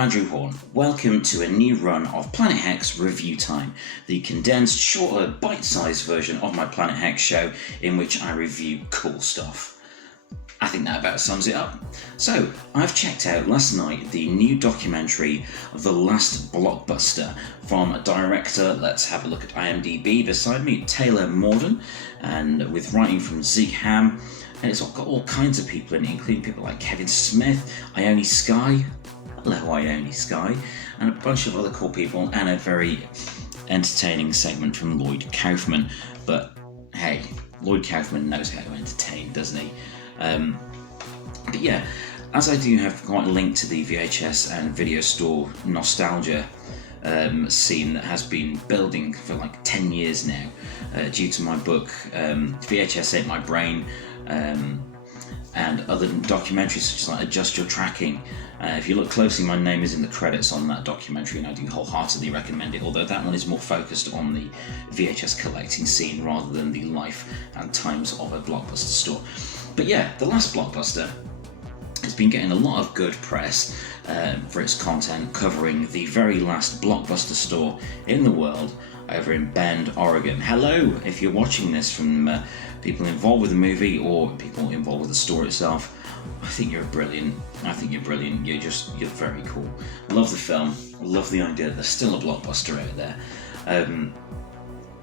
Andrew Horn. Welcome to a new run of Planet Hex Review Time, the condensed, shorter, bite-sized version of my Planet Hex show in which I review cool stuff. I think that about sums it up. So, I've checked out last night the new documentary, The Last Blockbuster, from director, let's have a look at IMDb beside me, Taylor Morden, and with writing from Zeke Ham. And it's got all kinds of people in it, including people like Kevin Smith, Ione Skye, hello Ione Skye, and a bunch of other cool people, and a very entertaining segment from Lloyd Kaufman. But hey, Lloyd Kaufman knows how to entertain, doesn't he? But yeah, as I do have quite a link to the VHS and video store nostalgia scene that has been building for like 10 years now, due to my book VHS Ate My Brain, and other documentaries such as like Adjust Your Tracking. If you look closely, my name is in the credits on that documentary, and I do wholeheartedly recommend it, although that one is more focused on the VHS collecting scene rather than the life and times of a Blockbuster store. But yeah, The Last Blockbuster has been getting a lot of good press for its content, covering the very last Blockbuster store in the world over in Bend, Oregon. Hello, if you're watching this from people involved with the movie or people involved with the store itself. I think you're brilliant. You're very cool. I love the film. I love the idea that there's still a Blockbuster out there.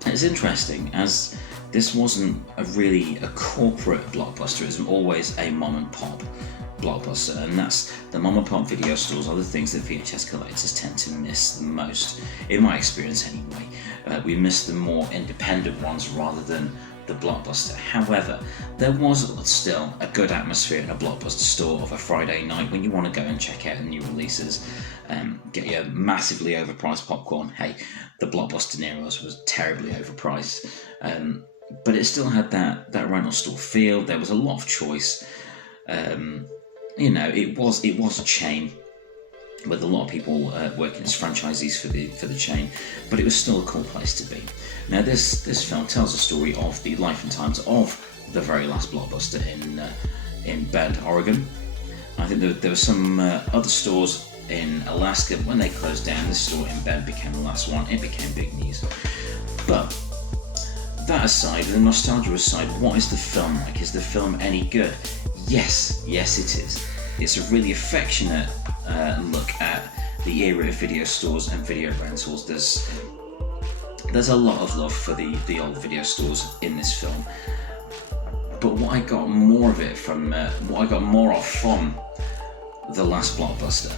It's interesting, as this wasn't really a corporate Blockbuster. It was always a mom and pop Blockbuster, and that's the mom and pop video stores are the things that VHS collectors tend to miss the most, in my experience anyway. We miss the more independent ones rather than the Blockbuster. However, there was still a good atmosphere in a Blockbuster store of a Friday night when you want to go and check out the new releases, get your massively overpriced popcorn. Hey, the Blockbuster near us was terribly overpriced, but it still had that rental store feel. There was a lot of choice. It was a chain with a lot of people working as franchisees for the chain, but it was still a cool place to be. Now, this film tells the story of the life and times of the very last Blockbuster in Bend, Oregon. I think there were some other stores in Alaska, but when they closed down, this store in Bend became the last one. It became big news. But that aside, the nostalgia aside, what is the film like? Is the film any good? Yes, it is. It's a really affectionate look at the era of video stores and video rentals. There's a lot of love for the old video stores in this film. But what I got more of from The Last Blockbuster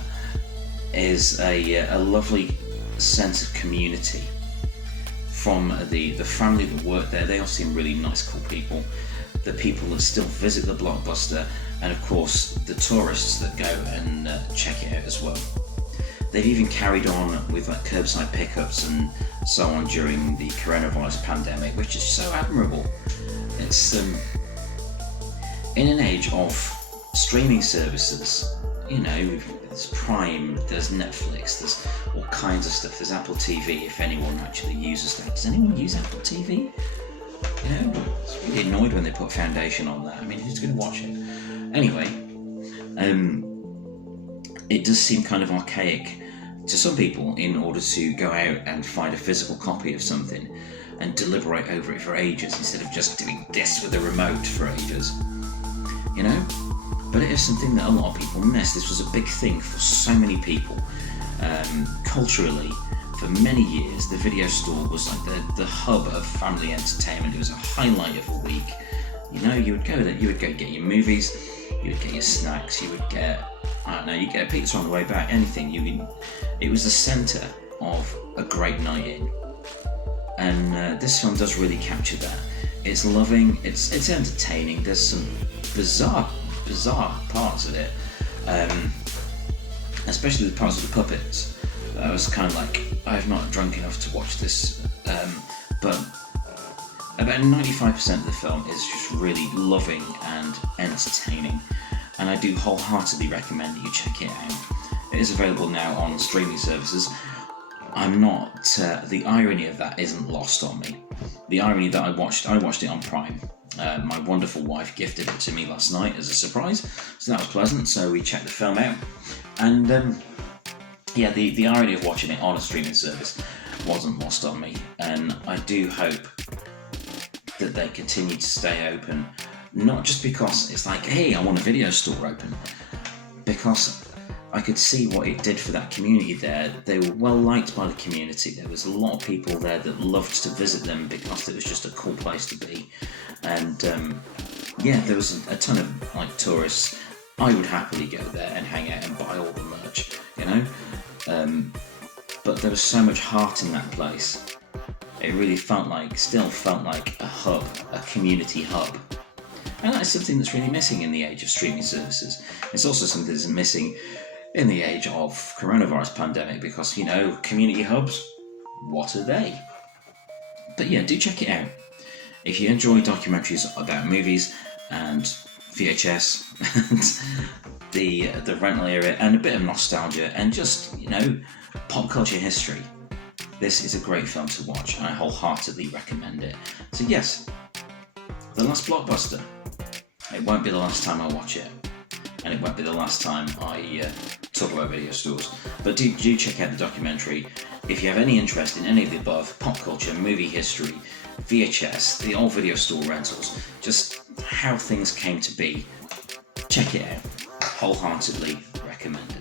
is a lovely sense of community from the family that work there. They all seem really nice, cool people. The people that still visit the Blockbuster, and of course the tourists that go and check it out as well. They've even carried on with like curbside pickups and so on during the coronavirus pandemic, which is so admirable. It's in an age of streaming services, there's Prime, there's Netflix, there's all kinds of stuff. There's Apple TV, if anyone actually uses that. Does anyone use Apple TV? It's really annoyed when they put Foundation on that. I mean, who's going to watch it? Anyway, it does seem kind of archaic to some people in order to go out and find a physical copy of something and deliberate over it for ages instead of just doing this with a remote for ages. But it is something that a lot of people miss. This was a big thing for so many people. Culturally, for many years, the video store was like the hub of family entertainment. It was a highlight of the week. You would go there, you would go get your movies, you would get your snacks, you would get, you get a pizza on the way back, anything. It was the centre of a great night in. And this film does really capture that. It's loving, it's entertaining. There's some bizarre parts of it, especially the parts of the puppets. I was kind of like, I'm not drunk enough to watch this, but about 95% of the film is just really loving and entertaining, and I do wholeheartedly recommend that you check it out. It is available now on streaming services. I'm not, the irony of that isn't lost on me. The irony that I watched it on Prime. My wonderful wife gifted it to me last night as a surprise, so that was pleasant. So we checked the film out, and yeah, the irony of watching it on a streaming service wasn't lost on me, and I do hope that they continue to stay open, not just because it's like, hey, I want a video store open, because I could see what it did for that community there. They were well liked by the community. There was a lot of people there that loved to visit them because it was just a cool place to be. And yeah, there was a ton of like tourists. I would happily go there and hang out and buy all the merch, you know. But there was so much heart in that place. It really still felt like a hub, a community hub. And that's something that's really missing in the age of streaming services. It's also something that's missing in the age of coronavirus pandemic because, you know, community hubs, what are they? But yeah, do check it out. If you enjoy documentaries about movies and VHS and the rental era and a bit of nostalgia and just, you know, pop culture history, this is a great film to watch and I wholeheartedly recommend it. So yes, The Last Blockbuster. It won't be the last time I watch it, and it won't be the last time I talk about video stores. But do check out the documentary. If you have any interest in any of the above, pop culture, movie history, VHS, the old video store rentals, just how things came to be, check it out. Wholeheartedly recommend it.